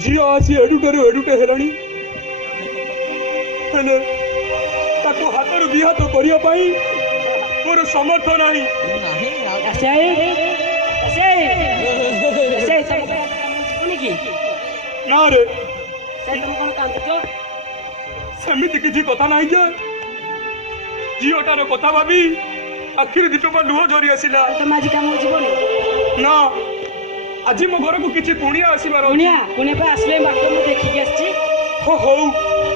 झी आसी एडुटे एडुटे हेलानी हेले ताको हाथ विहात करने मोर समर्थ नहीं। ना रे सेमिति किसी कथा नहीं जे झीटार कथा भावी आखिर दीपा लुह झरी आसला ना आज मो घर को किसी कुणिया आसबार आसले देखिकी हो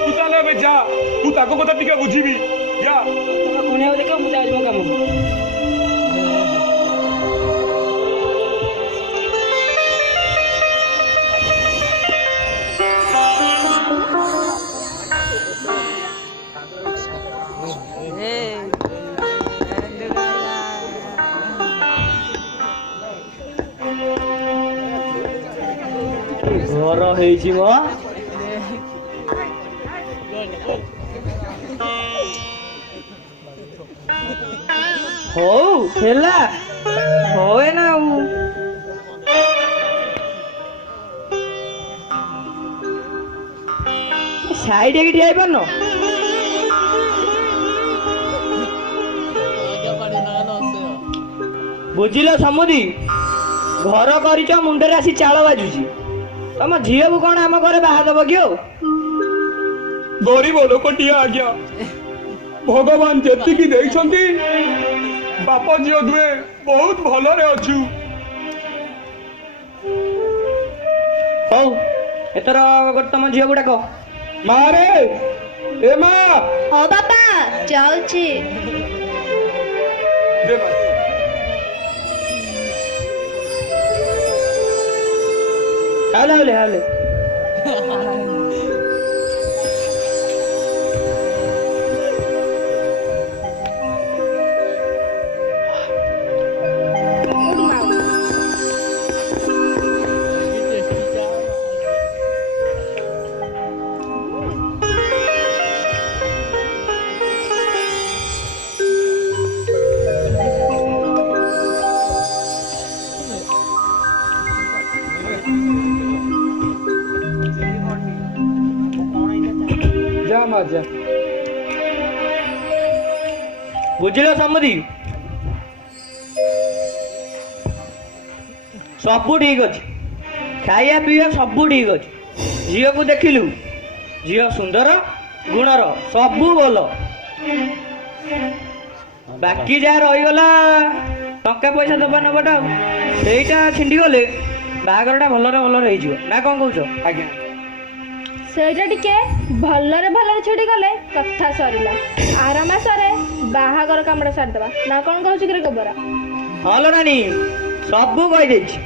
तू ताले जा तू ताको कथा टिके बुझीबी जा कुणिया देख मु जाउँ मो काम घर ହେଇଛି ମ ହଉ ହେଲା ହଏ ନା ଆଉ ସାଇଡ୍ ହେଇକି ଠିଆ ହେଇପାରୁନ ବୁଝିଲ ସମୁଦି ଘର କରିଛ ମୁଣ୍ଡରେ ଆସି ଚାଳ ବାଜୁଛି तम झील को कौन आम घरे बाहा दब कि गरीब लोकटिए आज्ञा भगवान जी बाप झील दुए बहुत भलरे अच्छु हौ एतर तम झील को डाक मारे ए मा हाँ बापा जाऊची हाले हाले हाले बुझिल समरी सब ठीक अच्छे खाया पीवा सब ठीक अच्छे झील को देखिलु झील सुंदर गुणर सब भल बाकी जहाँ रहीगला टंका पैसा दबा नबाटा सेटा छिंडी गले बाहागरटा भलरे भलरे ना कौन कौच आज्ञा ସେଇଟା ଟିକେ ଭଲରେ ଭଲରେ ଛିଡ଼ି ଗଲେ କଥା ସରିଲା ଆର ମାସରେ ବାହାଘର କାମଟା ସାରିଦେବା ନା କ'ଣ କହୁଛୁ କିରେ ଗୋବରା ହଁ ଲୋ ନାନୀ ସବୁ କହିଦେଇଛି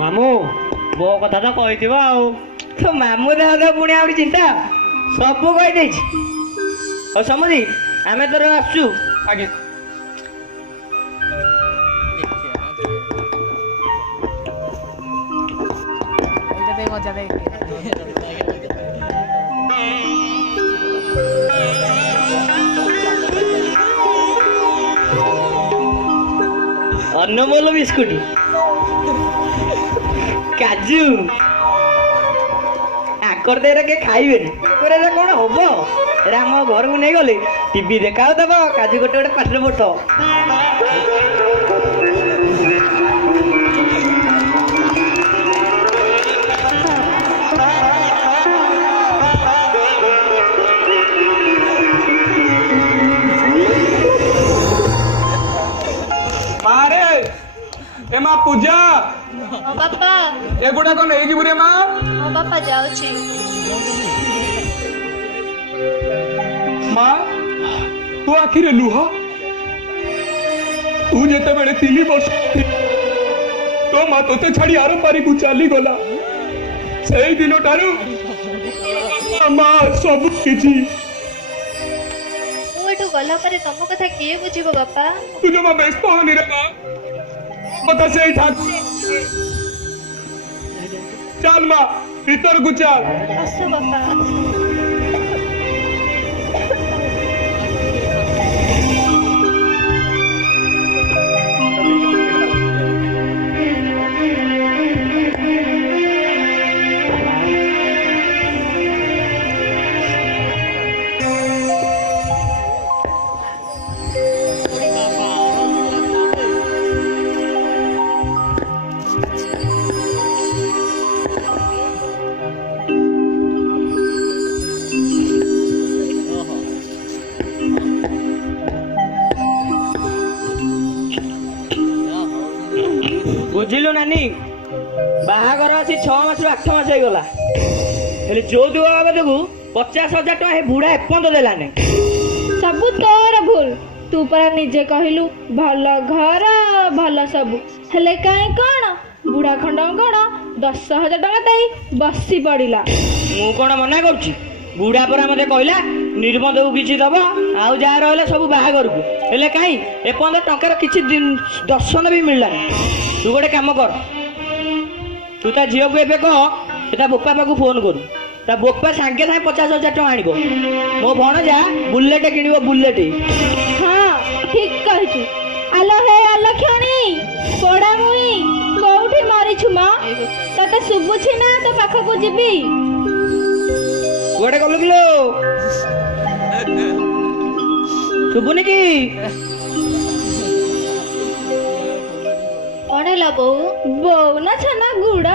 ମାମୁଁ ମୋ କଥା ତ କହିଥିବ ଆଉ ତୋ ମାମୁଁ ଦେହ ତ ପୁଣି ଆହୁରି ଚିନ୍ତା ସବୁ କହିଦେଇଛି ହଉ ସମୁଦି ଆମେ ତୋର ଆସୁଛୁ ଆଜ୍ଞା अन्नमोल बिस्कुट काजू आकर दे के खाइबे कौन हम आम घर को नहीं गले टीवी देखा दब काजू गोटे गोटे पाटे पठ एमा पूजा हाँ बापा एगुड़ा को नहीं बुरे माँ हाँ बापा जाऊची माँ तू आखिर लुह तू जिते बेले 3 वर्ष तो माँ तोते छाड़ी आर पारी को चली गला सही दिन टारू माँ सब किछि मुझे गला पर तुम कथा किए बुझीबो बापा तू जो माँ व्यस्त हो नहीं रे माँ पता से चल माँ भीतर को चल आसो बापा ବାହାଘର ଅଛି 6 ମାସରୁ 8 ମାସ ହେଇଗଲା, ହେଲେ ଯୌତୁକ ବାବଦକୁ 50,000 ଟଙ୍କା ହେ ବୁଢା ଏପର୍ଯ୍ୟନ୍ତ ଦେଲାନି। ସବୁ ତୋର ଭୁଲ। ତୁ ପରା ନିଜେ କହିଲୁ ଭଲ ଘର ଭଲ ସବୁ, ହେଲେ କାହିଁ କଣ ବୁଢା ଖଣ୍ଡ କଣ 10,000 ଟଙ୍କା ଦେଇ ବସି ପଡିଲା। ମୁଁ କଣ ମନା କରୁଛି? ବୁଢା ପରା ମତେ କହିଲା ନିର୍ବନ୍ଧକୁ କିଛି ଦବ, ଆଉ ଯାହା ରହିଲା ସବୁ ବାହାଘରକୁ। ହେଲେ କାହିଁ ଏପର୍ଯ୍ୟନ୍ତ ଟଙ୍କାର କିଛି ଦର୍ଶନ ବି ମିଳିଲାନି। ତୁ ଗୋଟେ କାମ କର, ତୁ ତା ଝିଅକୁ ଏବେ କହ ସେ ତା ବୋପା ପାଖକୁ ଫୋନ କରୁ। ତା ବୋପା ସାଙ୍ଗେ ସାଙ୍ଗେ 50,000 ଟଙ୍କା ଆଣିବ। ମୋ ଭଣଜା ବୁଲେଟ କିଣିବ, ବୁଲେଟ। ହଁ ଠିକ କହିଛୁ। ଆଲୋ ହେ ଆଲକ୍ଷଣୀ ପୋଡା ମୁଇଁ କୋଉଠି ମରିଛୁ ମ? ତତେ ଶୁଭୁଛି ନା ତୋ ପାଖକୁ ଯିବି? କୁଆଡେ ଗଲୁ କିଲୋ? ଶୁଭୁନି କି? କଣ ହେଲା ବୋଉ? ବୋଉ ନା ଛାନା ଗୁଡ।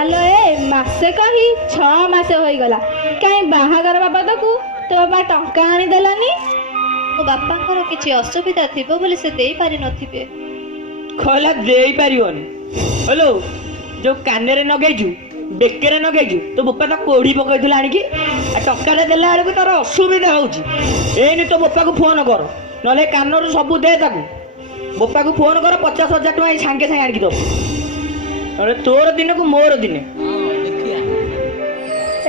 ଆଲୋ ଏ ମାସେ କହି 6 ମାସ ହୋଇଗଲା, କାହିଁ ବାହାଘର ବାବଦକୁ ତୋ ବାପା ଟଙ୍କା ଆଣିଦେଲାନି? ମୋ ବାପାଙ୍କର କିଛି ଅସୁବିଧା ଥିବ ବୋଲି ସେ ଦେଇପାରି ନଥିବେ। କହିଲା ଦେଇପାରିବନି। ହ୍ୟାଲୋ, ଯୋଉ କାନରେ ନଗେଇଛୁ ବେକେରେ ନଗେଇଛୁ ତୋ ବୋପା ତ କୋଢି ପକେଇଥିଲା ଆଣିକି। ଆଉ ଟଙ୍କାଟା ଦେଲା ବେଳକୁ ତାର ଅସୁବିଧା ହଉଛି। ଏଇନି ତୋ ବୋପାକୁ ଫୋନ କର, ନହେଲେ କାନରୁ ସବୁ ଦେ ତାକୁ। ବୋପାକୁ ଫୋନ କର, 50,000 ଟଙ୍କା ସାଙ୍ଗେ ସାଙ୍ଗେ ଆଣିକି ଦବ, ନହେଲେ ତୋର ଦିନକୁ ମୋର ଦିନେ।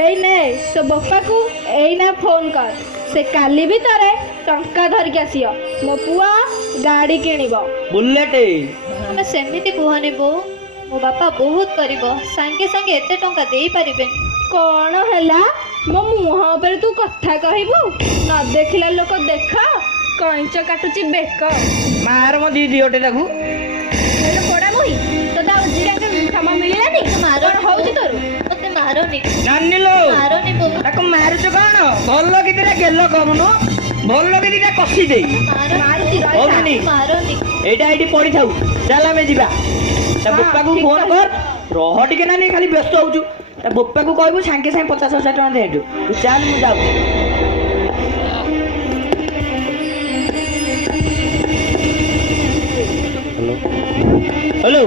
ଏଇ ନେ ତୋ ବାପାକୁ ଏଇନା ଫୋନ କର, ସେ କାଲି ଭିତରେ ଟଙ୍କା ଧରିକି ଆସିବ। ମୋ ପୁଅ ଗାଡି କିଣିବ, ବୁଲେଟ। ତମେ ସେମିତି କୁହନି ବୋଉ, ମୋ ବାପା ବହୁତ ଗରିବ, ସାଙ୍ଗେ ସାଙ୍ଗେ ଏତେ ଟଙ୍କା ଦେଇପାରିବେନି। କଣ ହେଲା ମୋ ମୁହଁ ଉପରେ ତୁ କଥା କହିବୁ? ନ ଦେଖିଲା ଲୋକ ଦେଖ କଇଁଚ କାଟୁଛି ବେକ। ମାର ମୋ ଦିଦି ଗୋଟେ ତାକୁ। ପୋଡା ମୁଇଁ ତୋତେ ଆଉ ଜିରାଙ୍କ କାମ ମିଳିଲାନି? କଣ ହଉଛି ତୋର? ମତେ ମାରନି, ଜାଣିଲୋ ମାରନି ବୋଉ, ତାକୁ ମାରୁଛୁ କଣ? ଭଲ କି ଦିଟା ଗେଲ କରୁନୁ, ଭଲ କି ଦିଟା କଷି ଦେଇ। ମାରୁଛି ହଉନି, ମାରନି। ଏଇଟା ଏଇଠି ପଡିଥାଉ, ଚାଲ ଆମେ ଯିବା। ତା ବୋପାକୁ ଫୋନ କର, ରହ ଟିକେ ନା, ଖାଲି ବ୍ୟସ୍ତ ହଉଛୁ। ତା ବୋପାକୁ କହିବୁ ସାଙ୍ଗେ ସାଙ୍ଗେ 50,000 ଟଙ୍କା ଦେଇଛୁ। ତୁ ଚାଲ, ମୁଁ ଯାଉଛି। ହ୍ୟାଲୋ,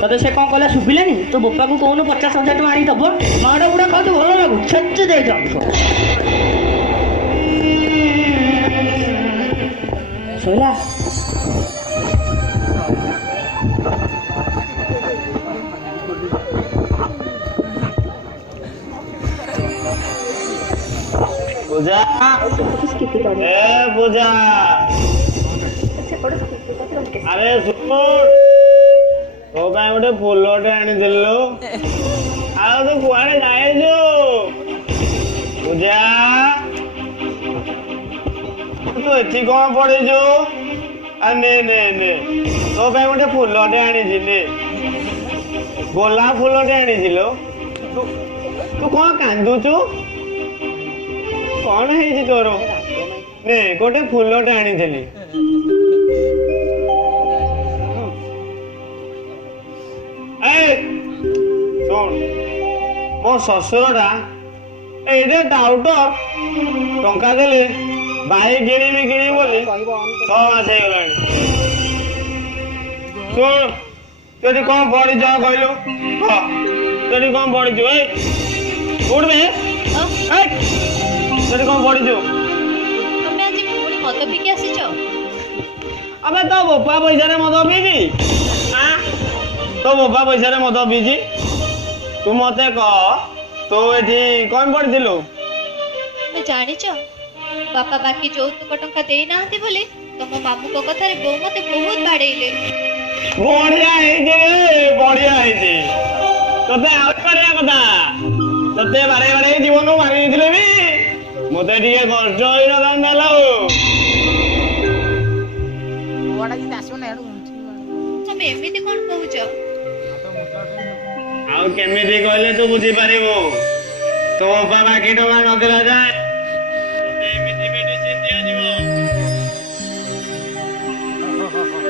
ତତେ ସେ କଣ କହିଲା ଶୁଭିଲାନି? ତୋ ବୋପାକୁ କହୁନୁ 50,000 ଟଙ୍କା ଆଣିକି ଦବ। ମାଡ ଗୁଡା କହୁ ଭଲ ଲାଗୁ ଛେଚି ଦେଇଥାଉ। ଶୋଇଲା। ପୂଜା, ଏ ପୂଜା, ଆରେ ଶୁଣ, ତୋ ପାଇଁ ଗୋଟେ ଫୁଲଟେ ଆଣିଥିଲୁ। ଆଉ ତୁ କୁଆଡେ ଯାଇଛୁ? ପୂଜା, ତୁ ଏଠି କଣ ପଢିଛୁ? ନେ ନେ ନେ, ତୋ ପାଇଁ ଗୋଟେ ଫୁଲଟେ ଆଣିଛି, ନେ। ଗୋଲାପ ଫୁଲଟେ ଆଣିଥିଲୁ। ତୁ କଣ କାନ୍ଦୁଛୁ? କଣ ହେଇଛି ତୋର? ନେ, ଗୋଟେ ଫୁଲଟେ ଆଣିଥିଲି। ଶୁଣ, ମୋ ଶ୍ୱଶୁରଟା ଏଇଟା ଡାଉଟର, ଟଙ୍କା ଦେଲେ ବାଇକ୍ କିଣିବି ବୋଲି 6 ମାସ ହେଇଗଲାଣି। ଶୁଣ, ଯଦି କଣ ପଢିଛ କହିଲୁ? ହଁ, ଯଦି କଣ ପଢିଛୁ? ଉଠବେ, ଯଦି କଣ ପଢିଛୁ? ତମେ ଆଜି ପୁଣି ମଦ ପିଇକି ଆସିଛ? ଆବେ ତୋ ବୋପା ପଇସାରେ ମଦ ପିଇଛି? ତୋ ବୋପା ପଇସାରେ ମଦ ପିଇଛି? ତୁ ମତେ କହ, ତୁ ଏଠି କଣ ପଢିଥିଲୁ? ତମେ ଜାଣିଛ, ବାପା ବାକି ଯୌତୁକ ଟଙ୍କା ଦେଇନାହାନ୍ତି ବୋଲି ତମ ମାମୁଙ୍କ କଥାରେ ବୋଉ ମତେ ବହୁତ ବାଡେଇଲେ। ବଢିଆ ହେଇଛି, ବଢିଆ ହେଇଛି। ତତେ ଆହୁରି ମାରିବା କଥା। ତତେ ବାଡେଇ ବାଡେଇ ଜୀବନକୁ ମାରି ଦେଇଥିଲେ ବି ମତେ ଟିକେ କଷ୍ଟ ହେଇନଥାନ୍ତା ଲୋ। ତମେ ଏମିତି କଣ କହୁଛ? ଆଉ କେମିତି କହିଲେ ତୁ ବୁଝିପାରିବୁ? ତୋ ବାପା ବାକି ଟଙ୍କା ନଦେଲା ଯାଏ ତତେ ଏମିତି ମେଡିସିନ ଦିଆଯିବ।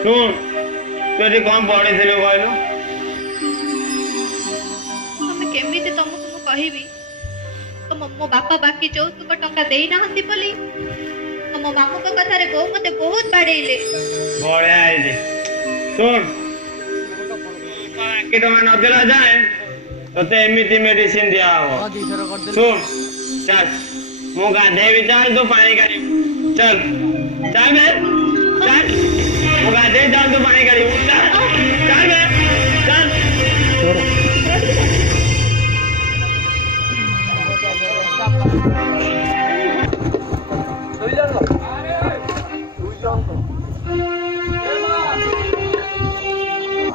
ଶୁଣ, ତୁ ଏଠି କଣ ପଢିଥିଲୁ କହିଲୁ? ତମେ କେମିତି ତମକୁ ମୁଁ କହିବି? ମୋ ବାପା ବାକି ଯୌତୁକ ଟଙ୍କା ଦେଇନାହାନ୍ତି ବୋଲି ତମ ମାମୁଙ୍କ କଥାରେ ବୋଉ ମତେ ବହୁତ ବାଡେଇଲେ। ବଢିଆ ହେଇଛି। ଶୁଣ, ବାକି ଟଙ୍କା ନଦେଲା ଯାଏ ତତେ ଏମିତି ମେଡିସିନ ଦିଆହବ ଶୁଣ ଚାଲ ମୁଁ ଗାଧେଇବି ଚାଲ ତୁ ପାଣି କାଢିବୁ ଚାଲ ଚାଲ ବେ ଚାଲ ମୁଁ ଗାଧେଇ ଚାଲ ତୁ ପାଣି କାଢିବୁ ଚାଲ ଚାଲ ବେ ଚାଲ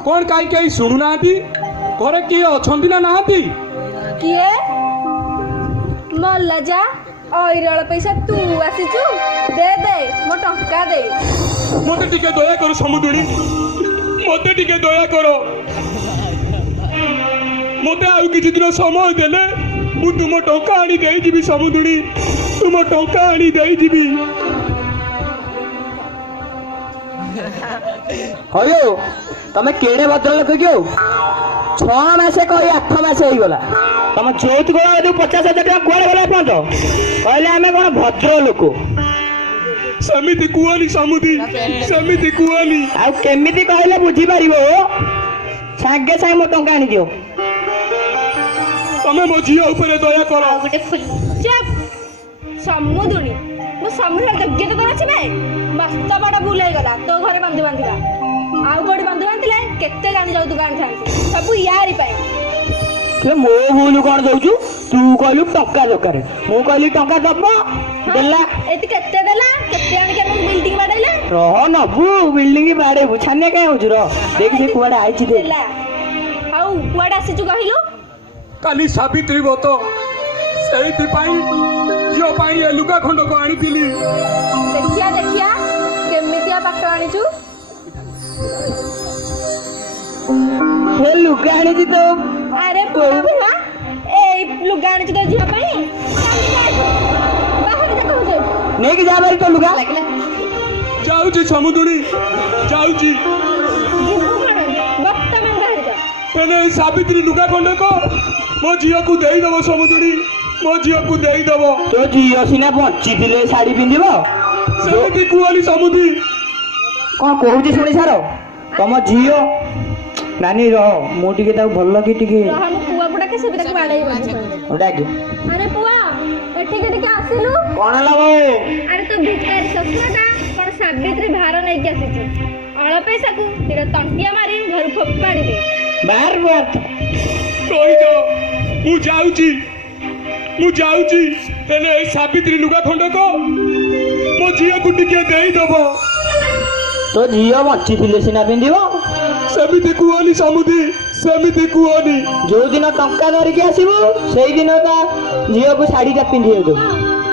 କଣ କାହିଁ କେହି ଶୁଣୁନାହାନ୍ତି ଘରେ କିଏ ଅଛନ୍ତି ନା ନାହାନ୍ତି କିଏ ମଲା ଯା ଅଇରାଳ ପଇସା ତୁ ଆସିଛୁ ଦେ ଦେ ମୋ ଟଙ୍କା ଦେ ମତେ ଟିକେ ଦୟା କର ସମୁଦୁଣୀ ମତେ ଟିକେ ଦୟା କର ମତେ ଆଉ କିଛି ଦିନ ସମୟ ଦେଲେ ମୁଁ ତୁମ ଟଙ୍କା ଆଣି ଦେଇଯିବି ସମୁଦୁଣୀ ତୁମ ଟଙ୍କା ଆଣି ଦେଇଯିବି ହଉ ତମେ କେଡ଼େ ଭଦ୍ର ଲୋକ କି ଆଉ 6 ମାସେ କହି 8 ମାସ ହେଇଗଲା ତମ ଯୌତୁକ 50,000 ଟଙ୍କା କୁଆଡେ ଗଲା ପର୍ଯ୍ୟନ୍ତ କହିଲେ ଆମେ କଣ ଭଦ୍ର ଲୋକ ସେମିତି କୁହନି ସମୁଦି ସେମିତି କୁହନି ଆଉ କେମିତି କହିଲେ ବୁଝିପାରିବ ସାଙ୍ଗେ ସାଙ୍ଗେ ମୋ ଟଙ୍କା ଆଣିଦିଅ ତମେ ମୋ ଝିଅ ଉପରେ ଦୟା କର ଆଉ ଗୋଟେ ଫୁଲ ଚୁପ୍ ସମୁଦୁଣୀ ମୁଁ ସମୁଦ୍ର ଯୋଗ୍ୟତା ତ ଅଛି ବେ ମସ୍ତ ବଡ଼ ଭୁଲ ହେଇଗଲା ତୋ ଘରେ ବନ୍ଧୁ ବାନ୍ଧିବା ଆଉ କୋଉଠି ବନ୍ଧୁ ବାନ୍ଧିଲେ କେତେ ଜାଣି ଯାଉ ତୁ ଆଣିଥାନ୍ତି ସବୁ ୟାରି ପାଇଁ ମୋ ଭୁଲ କଣ ଦଉଛୁ ତୁ କହିଲୁ ଟଙ୍କା ଦରକାର ମୁଁ କହିଲି ଟଙ୍କା ଦବ ଦେଲା ଏଠି କେତେ ଦେଲା କେତେ ଆଣିକି ଆମକୁ ବିଲ୍ଡିଂ ବାଡେଇଲା ରହ ନବୁ ବିଲ୍ଡିଂ ବାଡେଇବୁ ଛାନିଆ କାଇଁ ହଉଛୁ ରହ ଦେଖ ସେ କୁଆଡେ ଆଇଛି ଦେ ଦେଲା ଆଉ କୁଆଡେ ଆସିଛୁ କହିଲୁ କାଲି ସାବିତ୍ରୀ ବ୍ରତ ସେଇଥିପାଇଁ ଝିଅ ପାଇଁ ଏ ଲୁଗା ଖଣ୍ଡକ ଆଣିଥିଲି ଦେଖିଆ ଦେଖିଆ କେମିତିଆ ପାଟ ଆଣିଛୁ ଏ ଲୁଗା ଆଣିଛି ତ ଆରେ ବୁଢା ଏଇ ଲୁଗା ଆଣିଛୁ ତୋ ଝିଅ ପାଇଁ ବାହାରେ ଦେଖାଉଛି ନେଇକି ଯା ବାରି ତୋ ଲୁଗା ଯାଉଛି ସମୁଦୁଣୀ ଯାଉଛି ବର୍ତ୍ତମାନ ବାହାରେ ହେଲେ ଏଇ ସାବିତ୍ରୀ ଲୁଗା ଖଣ୍ଡକ ମୋ ଝିଅକୁ ଦେଇଦବ ସମୁଦୁଣୀ ମୋ ଝିଅକୁ ଦେଇଦବ ତୋ ଝିଅ ସିନା ବଞ୍ଚିଥିଲେ ଶାଢୀ ପିନ୍ଧିବ ସେମିତି କୁହନି ସମୁଦି କଣ କହୁଛି ଶୁଣି ସାର ତମ ଝିଅ ନାନୀ ରହ ମୁଁ ଟିକେ ତାକୁ ଭଲ କି ଟିକେ ରହ ମୁଁ ପୁଅ ବୁଡାକେ ସେ ବି ତାକୁ ବାଡେଇ ଡାକି ଆରେ ପୁଅ ଏଠିକି ଟିକେ ଆସିଲୁ କଣ ହେଲା ବୋଉ ଆରେ ତୋ ଭିକାରୀ ଶଶୁରଟା କଣ ସାବିତ୍ରୀ ଭାର ନେଇକି ଆସିଛି ଅଳ ପଇସାକୁ ସେଟା ତଣ୍ଟିଆ ମାରି ଘରୁ ଫୋପାଡ଼ିବେ ବାହାର ବାହାର କହିଦ ମୁଁ ଯାଉଛି ହେଲେ ଏଇ ସାବିତ୍ରୀ ଲୁଗା ଖଣ୍ଡକ ମୋ ଝିଅକୁ ଟିକେ ଦେଇଦବ ତୋ ଝିଅ ବଞ୍ଚିଥିଲେ ସିନା ପିନ୍ଧିବ ସେମିତି କୁହନି ସମୁଦି ସେମିତି କୁହନି ଯୋଉଦିନ ଟଙ୍କା ଧରିକି ଆସିବୁ ସେଇଦିନ ତା ଝିଅକୁ ଶାଢୀଟା ପିନ୍ଧିବାକୁ ଦେବୁ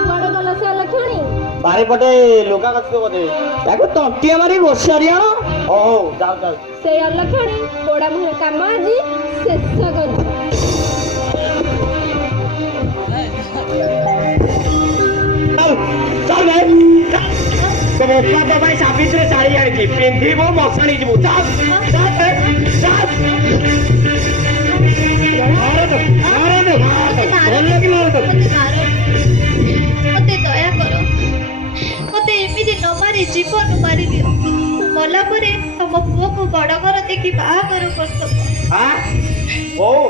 କୁଆଡେ ଗଲା ସେ ଲକ୍ଷ୍ମଣୀ ବାରିପଟେ ଲୁଗା କଷିବ ବୋଧେ ତାକୁ ତଣ୍ଟିଆ ମାରି ଘୋଷାରି ଆଣ ହଉ ଯାଉ ଯାଉ ସେଇ ଲକ୍ଷ୍ମଣୀ ପୋଡା ମୁହଁ କାମ ଆଜି ଶେଷ କରିବ ଚାଲ ବେ ତୋ ବାପା ପାଇଁ ସାବିତ୍ରୀ ଶାଢୀ ଆଣିଛି ପିନ୍ଧିବୁ ମଶାଣି ଯିବୁ ଚାଲ ମତେ ଦୟା କର ମତେ ଏମିତି ନ ମାରି ଜୀବନ ମାରିଦିଅ ମଲା ପରେ ତମ ପୁଅକୁ ବଡ ଘର ଦେଖି ବାହାଘର କରିଦବ ହଉ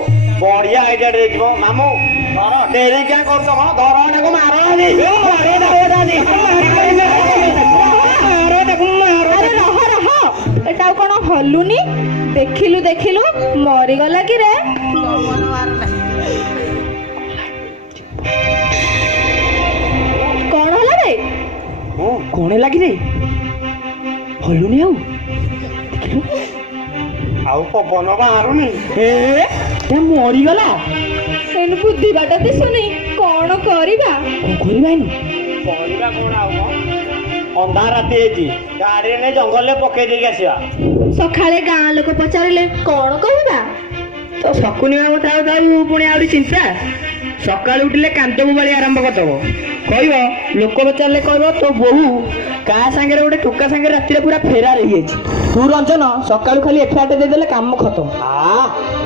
ବଢିଆ ଆଇଡିଆ ଦେଇଯିବ ମାମୁ ଧର ଡେରି କିଆ କରୁଛ କଣ ଧରଟାକୁ ମାର ଏଟା ଆଉ କଣ ହଲୁନି ଦେଖିଲୁ ମରିଗଲା କି ରେ କଣ ହେଲା ରେ କଣ ହେଲା କି ରେ ହଲୁନି ଆଉ ପବନ ବାହାରୁନି ମରିଗଲା ଏନୁ ବୁଦ୍ଧି ବାଟ ଦିଶୁନି କଣ କରିବା କରିବା ପରିବା କଣ ଆଉ ଅନ୍ଧାର ରାତି ହେଇଛି ଗାଡିରେ ନେଇ ଜଙ୍ଗଲରେ ପକେଇ ଦେଇକି ଆସିବା ସକାଳେ ଗାଁ ଲୋକ ପଚାରିଲେ କଣ କହିବା ତ ଶକୁନି ମାମୁ ଥାଉ ପୁଣି ଆହୁରି ଚିନ୍ତା ସକାଳୁ ଉଠିଲେ କାନ୍ଦ ବୋବାଳି ଆରମ୍ଭ କରିଦବ କହିବ ଲୋକ ପଚାରିଲେ କହିବ ତୋ ବୋହୁ କାହା ସାଙ୍ଗରେ ଗୋଟେ ଟୋକା ସାଙ୍ଗରେ ରାତିରେ ପୁରା ଫେରାର ହେଇଯାଇଛି ତୁ ରଞ୍ଜନ ସକାଳୁ ଖାଲି ଏଫଆଇଆର ଦେଇଦେଲେ କାମ ଖତମ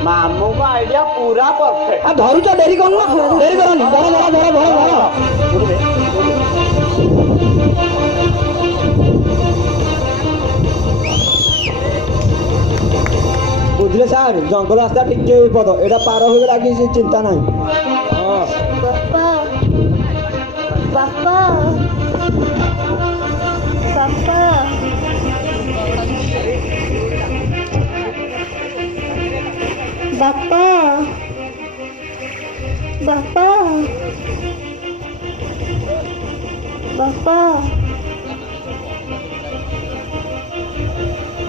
ମାମୁଙ୍କ ଆଇଡିଆ ପୁରା ପରଫେକ୍ଟ ଧରୁଛ ଡେରି କରନି ଧର ବୁଝିଲେ ସାର୍ ଜଙ୍ଗଲ ରାସ୍ତା ଟିକେ ବିପଦ ଏଇଟା ପାର ହୋଇଗଲା କିଛି ଚିନ୍ତା ନାହିଁ। ହଁ ବାପା ବାପା ବାପା ବାପା ବାପା ବାପା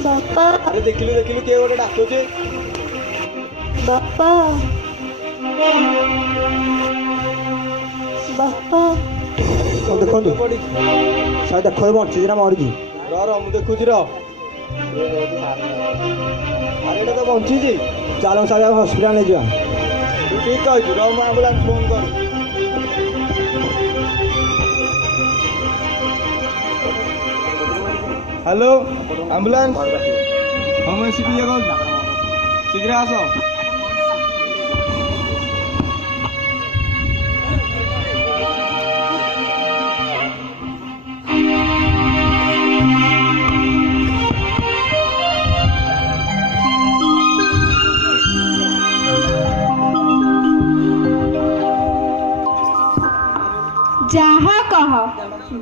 ବାପା ଆରେ ଦେଖିଲୁ କିଏ ଗୋଟେ ଡାକୁଛି। ବାପା ବାପା ଦେଖନ୍ତୁ ସାର୍ ଦେଖ ବଞ୍ଚିଛି ନା ମରିଛି। ର ମୁଁ ଦେଖୁଛି ର। ଆରେ ଏଇଟା ତ ବଞ୍ଚିଛି। ଚାଲ ସାର୍ ହସ୍ପିଟାଲ ନେଇଯିବା। ତୁ ଠିକ୍ କହିଛୁ ର ମୁଁ ଆମ୍ବୁଲାନ୍ସ ଫୋନ୍ କରୁ। Hello ambulance. ହଁ ମୁଁ ଏସିପି ଇଏ କହୁଛି ଶୀଘ୍ର ଆସ। ଯାହା କହ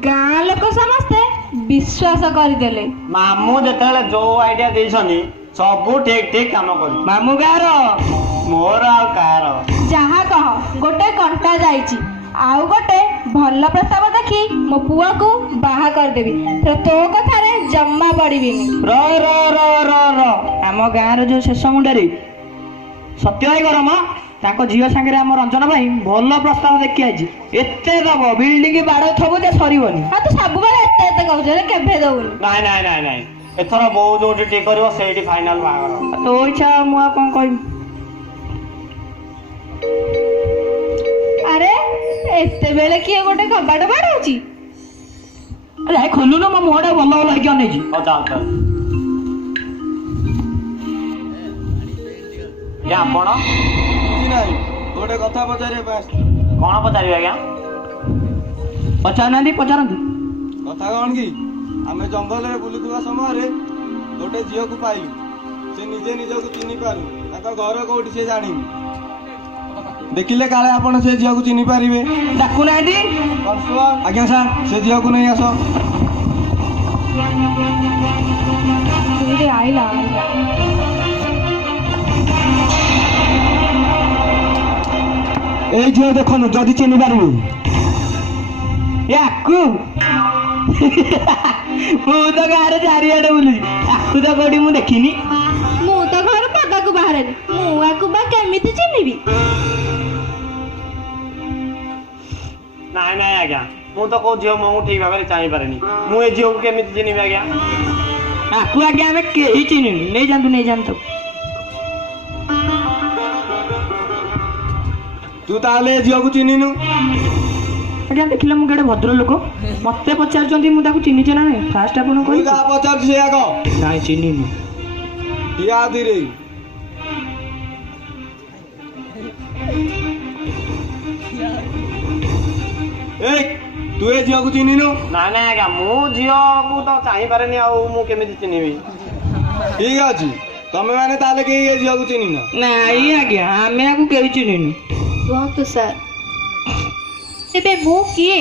ଗାଁ ଲୋକ ସମସ୍ତେ ବିଶ୍ୱାସ କରିଦେଲେ। ମାମୁଁ ଯେତେବେଳେ ଯୋଉ ଆଇଡିଆ ଦେଇଛନ୍ତି ସବୁ ଠିକ କାମ କରୁଛି। ମାମୁଁ ଗାଁର ମୋର ଆଉ କାହାର। ଯାହା କହ ଗୋଟେ କଣ୍ଟା ଯାଇଛି ଆଉ ଗୋଟେ ଭଲ ପ୍ରସ୍ତାବ ଦେଖି ମୋ ପୁଅକୁ ବାହା କରିଦେବି। ତୋ କଥାରେ ଜମା ପଡ଼ିବିନି। ର ର ର ର ର ଆମ ଗାଁର ଯୋଉ ଶେଷ ମୁଣ୍ଡରେ ସତ୍ୟ ଭାଇ ଘର ମ ତାଙ୍କ ଝିଅ ସାଙ୍ଗରେ ଆମ ରଞ୍ଜନ ଭାଇ ଭଲ ପ୍ରସ୍ତାବ ଦେଖି ଆଇଛି। ଏତେ ଦବ ବିଲ୍ଡିଂ ବାଡ଼ଉଥିବ ଯେ ସରିବନି। ଆଉ ତୁ ସବୁବେଳେ ଏତେ ଏତେ କହୁଛୁ ହେଲେ କେବେ ଦଉନି। ନାଇଁ ଏଥର ବୋଉ ଯୋଉଠି ଠିକ କରିବ ସେଇଠି ଫାଇନାଲ ବାହାଘର। ତୋ ଇଚ୍ଛା ମୁଁ ଆଉ କଣ କହିବି। ଆରେ ଏତେବେଳେ କିଏ ଗୋଟେ କବାଟ ବାଡ଼ଉଛି? ଆରେ ଖୋଲୁନ ମୋ ମୁହଁଟା ଭଲ ହେଇକି ଅନେଇଛି। ହଉ ଚାଲ ଆପଣ କିଛି ନାହିଁ ଗୋଟେ କଥା ପଚାରିବା ପାଇଁ ଆସିଛି। କଣ ପଚାରିବେ ଆଜ୍ଞା? ପଚାରୁନାହାନ୍ତି ପଚାରନ୍ତୁ। କଥା କଣ କି ଆମେ ଜଙ୍ଗଲରେ ବୁଲୁଥିବା ସମୟରେ ଗୋଟେ ଝିଅକୁ ପାଇଲୁ। ସେ ନିଜେ ନିଜକୁ ଚିହ୍ନି ପାରୁ ତାଙ୍କ ଘର କୋଉଠି ସେ ଜାଣିନି। ଦେଖିଲେ କାଳେ ଆପଣ ସେ ଝିଅକୁ ଚିହ୍ନି ପାରିବେ। ଡାକୁନାହାନ୍ତି। ଆଜ୍ଞା ସାର୍ ସେ ଝିଅକୁ ନେଇ ଆସ। ଆଇଲା ଏଇ ଝିଅ ଦେଖନ୍ତୁ ଯଦି ଚିହ୍ନି ପାରିବେ। ଆକୁ ମୁଁ ତ ଗାଁରେ ଚାରିଆଡେ ବୁଲୁଛି ଆକୁ ତ କୋଉଠି ମୁଁ ଦେଖିନି। ମୁଁ ତ ଘର ପଦାକୁ ବାହାରେନି ମୁଁ ଆକୁ ବା କେମିତି ଚିହ୍ନିବି? ନାଇଁ ଆଜ୍ଞା ମୁଁ ତ କୋଉ ଝିଅ ମୁଁ ଠିକ ଭାବରେ ଚାହିଁପାରେନି। ମୁଁ ଏ ଝିଅକୁ କେମିତି ଚିହ୍ନିବି ଆଜ୍ଞା? ଆକୁ ଆଜ୍ଞା ଆମେ କେହି ଚିହ୍ନିନୁ। ନେଇଯାଆନ୍ତୁ। ତୁ ତାହେଲେ ଏ ଝିଅକୁ ଚିହ୍ନିନୁ? ଆଜ୍ଞା ଦେଖିଲେ ମୁଁ ଗୋଟେ ଭଦ୍ର ଲୋକ ମତେ ପଚାରୁଛନ୍ତି ମୁଁ ତାକୁ ଚିହ୍ନିଛି ନା ନାଇଁ। ଫାଷ୍ଟ ଆପଣ ତୁ ଯାହା ପଚାରୁଛୁ ସେଇଆ କହ। ନାଇଁ ଚିହ୍ନିନି। ଠିଆ ଧୀରେ। ଏଇ ତୁ ଏ ଝିଅକୁ ଚିହ୍ନିନୁ? ନାଇଁ ଆଜ୍ଞା ମୁଁ ଝିଅକୁ ତ ଚାହିଁପାରେନି ଆଉ ମୁଁ କେମିତି ଚିହ୍ନିବି? ଠିକ ଅଛି ତମେ ମାନେ ତାହେଲେ କେହି ଏ ଝିଅକୁ ଚିହ୍ନିନ? ନାଇଁ ଆଜ୍ଞା ଆମେ ଆକୁ କେହି ଚିହ୍ନିନୁ। କୁହନ୍ତୁ ସାର୍ ତେବେ ମୁଁ କିଏ?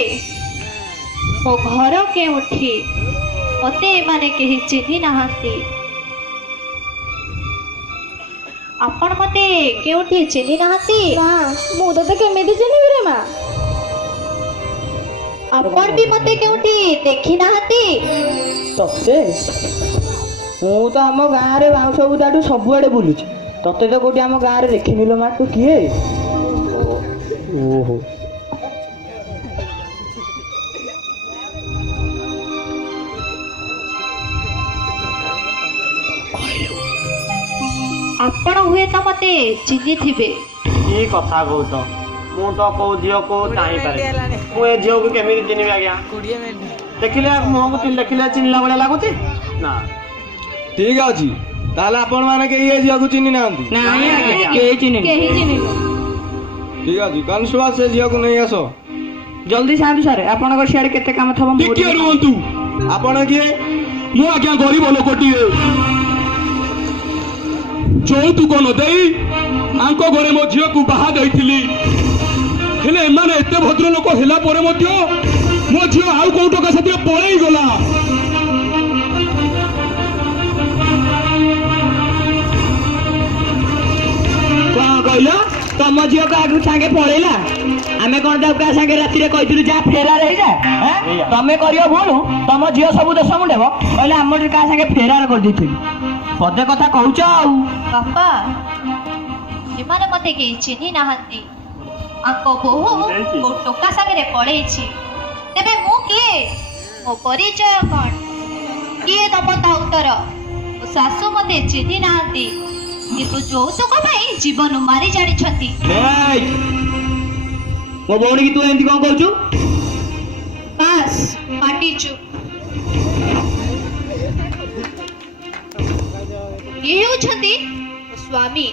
ମୋ ଘର କେଉଁଠି? ମତେ ଏମାନେ କେହି ଚିହ୍ନି ନାହାନ୍ତି। ଆପଣ ମତେ କେଉଁଠି ଚିହ୍ନି ନାହାନ୍ତି? ମା ମୁଁ ତତେ କେମିତି ଚିହ୍ନିବି ରେ ମା? ଆପଣ ବି ମତେ କେଉଁଠି ଦେଖି ନାହାନ୍ତି? ତତେ ମୁଁ ତ ଆମ ଗାଁରେ ବାଉଁଶ ବୁଦାଠୁ ସବୁଆଡେ ବୁଲୁଛି। ତତେ ତ କୋଉଠି ଆମ ଗାଁରେ ଦେଖିନିଲ ମା। ତୁ କିଏ? ଓହୋ ଆପଣ ହୁଏତ ମତେ ଚିହ୍ନିଥିବେ। କି କଥା କହୁଛ? ମୁଁ ତ କୋଉ ଝିଅକୁ ଚାହିଁପାରେନି। ମୁଁ ଏ ଝିଅକୁ କେମିତି ଚିହ୍ନିବି ଆଜ୍ଞା? ଦେଖିଲେ ମୁହଁକୁ ଦେଖିଲେ ଚିହ୍ନିଲା ଭଳିଆ ଲାଗୁଛି ନା? ଠିକ ଅଛି ତାହେଲେ ଆପଣ ମାନେ କେହି ଏ ଝିଅକୁ ଚିହ୍ନି ନାହାନ୍ତି? ନାଇଁ ଆଜ୍ଞା କେହି ଚିହ୍ନିନୁ। ଠିକ ଅଛି କନଷ୍ଟେବଳ ସେ ଝିଅକୁ ନେଇ ଆସ। ଜଲ୍ଦି ଯାଆନ୍ତୁ ସାର୍ ଆପଣଙ୍କର ସିଆଡେ କେତେ କାମ ଥବ। ଟିକେ ରୁହନ୍ତୁ। ଆପଣ କିଏ? ମୁଁ ଆଜ୍ଞା ଗରିବ ଲୋକଟିଏ। ଯୌତୁକ ନ ଦେଇ ଆଙ୍କ ଘରେ ମୋ ଝିଅକୁ ବାହା ଦେଇଥିଲି। ହେଲେ ଏମାନେ ଏତେ ଭଦ୍ରଲୋକ ହେଲା ପରେ ମଧ୍ୟ ମୋ ଝିଅ ଆଉ କୋଉ ଟଙ୍କା ସେଥିରେ ପଳେଇ ଗଲା। କଣ କହିଲ? ତମ ଝିଅ କାହାକୁ ସାଙ୍ଗେ ପଳେଇଲା? ଆମେ କଣ ତାକୁ କାହା ସାଙ୍ଗେ ରାତିରେ କହିଥିଲୁ ଯା ଫେରାର ହେଇଯା? ତମେ କରିବ ଭୁଲ, ତମ ଝିଅ ସବୁ ଦୋଷ ମୁଣ୍ଡେବ, କହିଲେ ଆମର କାହା ସାଙ୍ଗେ ଫେରାର କରିଦେଇଥିଲି। ପଦେ କଥା କହୁଛ ଆଉ। ବାପା ଏମାନେ ମତେ କେହି ଚିହ୍ନି ନାହାନ୍ତି। ଆଙ୍କ ବୋହୂ କୋଉ ଟୋକା ସାଙ୍ଗରେ ପଳେଇଛି। ତେବେ ମୁଁ କିଏ? ମୋ ପରିଚୟ କଣ? କିଏ ଦବ ତା ଉତ୍ତର? ମୋ ଶାଶୁ ମତେ ଚିହ୍ନି ନାହାନ୍ତି, କିନ୍ତୁ ଯୌତୁକ ପାଇଁ ଜୀବନ ମାରି ଜାଣିଛନ୍ତି। ମୋ ଭଉଣୀ କି ତୁ ଏମିତି କଣ କହୁଛୁ? ବାସ୍ ପାଟି ଚୁପ୍। ଇଏ ହେଉଛନ୍ତି ସ୍ୱାମୀ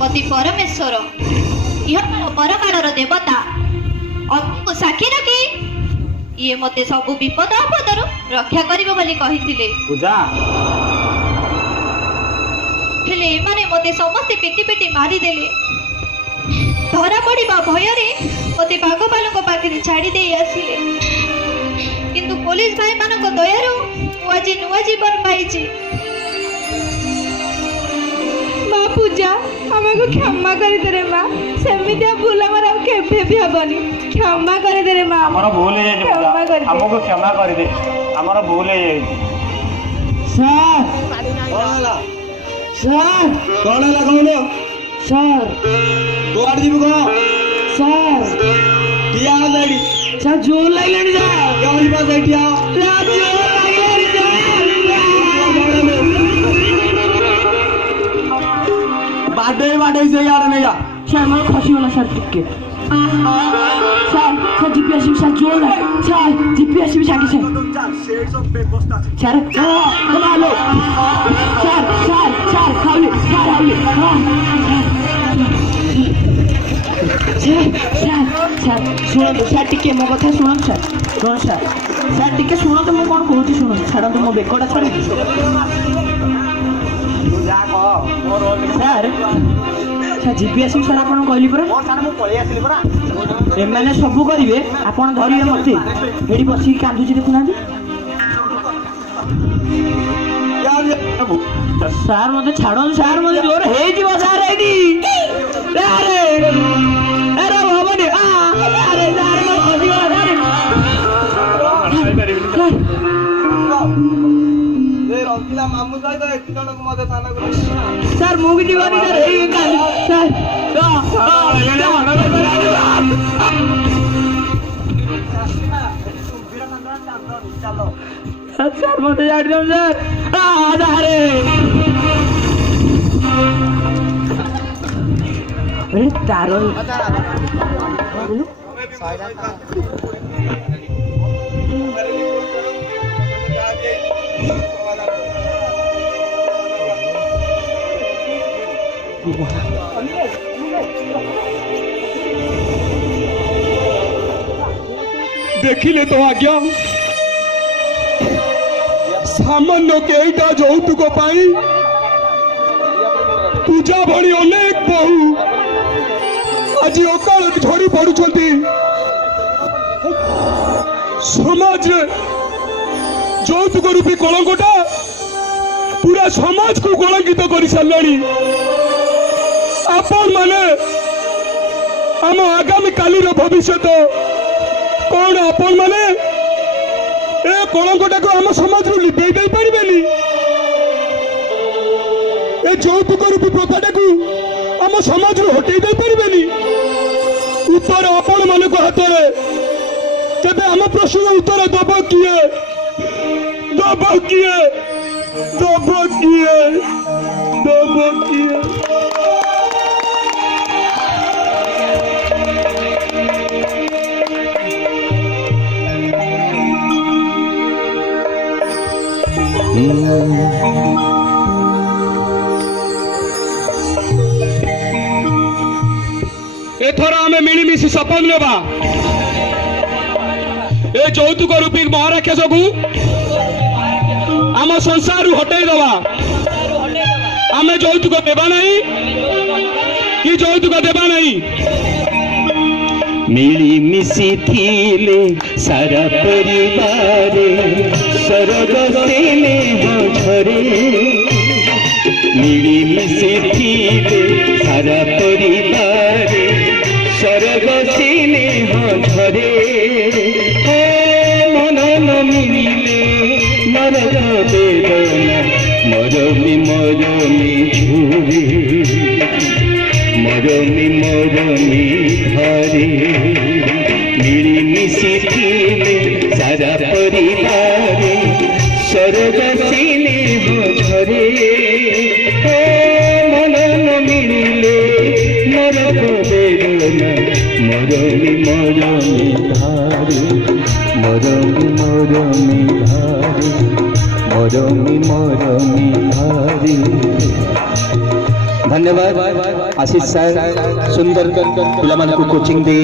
ପତି ପରମେଶ୍ୱର, ଇହକାଳ ପରକାଳର ଦେବତା। ଅଗ୍ନିକୁ ସାକ୍ଷୀ ରଖି ଇଏ ମତେ ସବୁ ବିପଦ ଆପଦରୁ ରକ୍ଷା କରିବ ବୋଲି କହିଥିଲେ। ହେଲେ ଏମାନେ ମତେ ସମସ୍ତେ ପିଟି ପିଟି ମାରିଦେଲେ। ଧରା ପଡ଼ିବା ଭୟରେ ମତେ ବାଘବାଲୁଙ୍କ ପାଖରେ ଛାଡ଼ି ଦେଇ ଆସିଲେ। କିନ୍ତୁ ପୋଲିସ ଭାଇମାନଙ୍କ ଦୟାରୁ ମୁଁ ଆଜି ନୂଆ ଜୀବନ ପାଇଛି। ମା ପୂଜା, ଆମକୁ କ୍ଷମା କରିଦେରେ ମା। ସେମିତିଆ ଭୁଲ ଆମର ଆଉ କେବେ ବି ହବନି। କ୍ଷମା କରିଦେରେ ମା। ଆମର ଭୁଲ ହେଇଯାଇଛି ପୂଜା, ଆମକୁ କ୍ଷମା କରିଦେ, ଆମର ଭୁଲ ହେଇଯାଇଛି। ସାର୍ ସାର୍ କଣ ହେଲା କହୁନ? ସାର୍ କୁଆଡେ ଯିବୁ କହ? ସାର୍ ଠିଆ ହ ସେଇଠି। ସାର୍ ଜୋର ଲାଗିଲାଣି ସାର୍। କେଉଁଠି ପା ସେଇଠି ଠିଆ ହ। ସାର୍ ଜୋର ଲାଗିଲାଣି ବାଡେଇ ସେଇ ଆଡେ ନେଇ ଯା। ସାର୍ ମୋର ଖସିଗଲା ସାର୍ ଟିକେ। ସାର୍ ସାର୍ ଜିପି ଆସିବି ସାର୍ ଜୋର ଲାଗ। ସାର୍ ଜିପି ଆସିବି ସାଙ୍ଗେ ସାଙ୍ଗେ। Sir hello sir sir sir ଖାଉଲି ସାର୍ ଆଉଲି। ସାର୍ ସାର୍ ଶୁଣନ୍ତୁ ସାର୍ ଟିକେ ମୋ କଥା ଶୁଣନ୍ତୁ ସାର୍। ଶୁଣନ୍ତୁ ସାର୍ ସାର୍ ଟିକେ ଶୁଣନ୍ତୁ ମୁଁ କ'ଣ କହୁଛି ଶୁଣନ୍ତୁ। ଛାଡ଼ନ୍ତୁ ମୋ ବେକଟା ଛାଡ଼ନ୍ତୁ। ସାର୍ ସାର୍ ଯିବି ଆସିବି ସାର୍ ଆପଣ କହିଲି ପରା। ମୁଁ ପଳେଇ ଆସିଲି ପରା। ଏମାନେ ସବୁ କରିବେ, ଆପଣ ଧରିବେ ମତେ। ଏଠି ବସିକି କାନ୍ଦୁଛି ଦେଖୁନାହାନ୍ତି। ସାର୍ ମତେ ଛାଡ଼ନ୍ତୁ ସାର୍, ମତେ ଜୋର ହେଇଯିବ ସାର୍ ଏଇଠି। ଆରେ ହବନି। ଆରେ ସାର୍ ମୋର ଖସିଗଲା ସାର୍। ରଖିଲା ମାମୁଁ ସହିତ ଏତେ ଜଣକୁ ମତେ ଥାନାକୁ ସାର୍ ମୁଁ ବି ଯିବନି ସାର୍। ଏଇ କାଲି ସାର୍ ସାର୍ ମତେ ଛାଡ଼ି ଦିଅନ୍ତୁ ସାର୍। ତାର ଦେଖିଲେ ତ ଆଜ୍ଞା, ସାମାନ୍ୟ କେଇଟା ଯୌତୁକ ପାଇଁ ପୂଜା ଭଳି ଅନେକ ବହୁ ଆଜି ଅକାଳ ଝଡ଼ି ପଡୁଛନ୍ତି। ସମାଜରେ ଯୌତୁକ ରୂପୀ କଳଙ୍କଟା ପୁରା ସମାଜକୁ କଳଙ୍କିତ କରି ସାରିଲାଣି। ଆପଣ ମାନେ ଆମ ଆଗାମୀ କାଲିର ଭବିଷ୍ୟତ। କଣ ଆପଣ ମାନେ ଏ କଳଙ୍କଟାକୁ ଆମ ସମାଜରୁ ଲିଭେଇ ଦେଇ ପାରିବେନି? ଏ ଯୌତୁକ ରୂପୀ ପ୍ରଥାଟାକୁ ଆମ ସମାଜରୁ ହଟେଇ ଦେଇ ପାରିବେନି? ଉତ୍ତର ଆପଣ ମାନଙ୍କ ହାତରେ। ତେବେ ଆମ ପ୍ରଶ୍ନର ଉତ୍ତର ଦବ କିଏ? ଦବ କିଏ? ଦବ କିଏ? ଦବ କିଏ? एथर आम मिलमिशि शपथ नेबा ए यौतुक रूपी महाराक्षस को आम संसार हटई दबा। आमे যৌতুক দেবা নাই কি যৌতুক দেবা নাই मिलीमिशी थिले सारा परिवार सरग स्नेह झरे मिलीमिशी थिले सारा परिवार सरग स्नेह झरे मन न मिले नरक वेदना मरमी झुरे मरमी घरे मिलीमिशी थिले सारा परिवार सरग स्नेह झरे मन न मिले नरक वेदना मरमी घरे मरमी घरे मरमी घरे। धन्यवाद आशीष सर सुंदर पिला कोचिंग दे।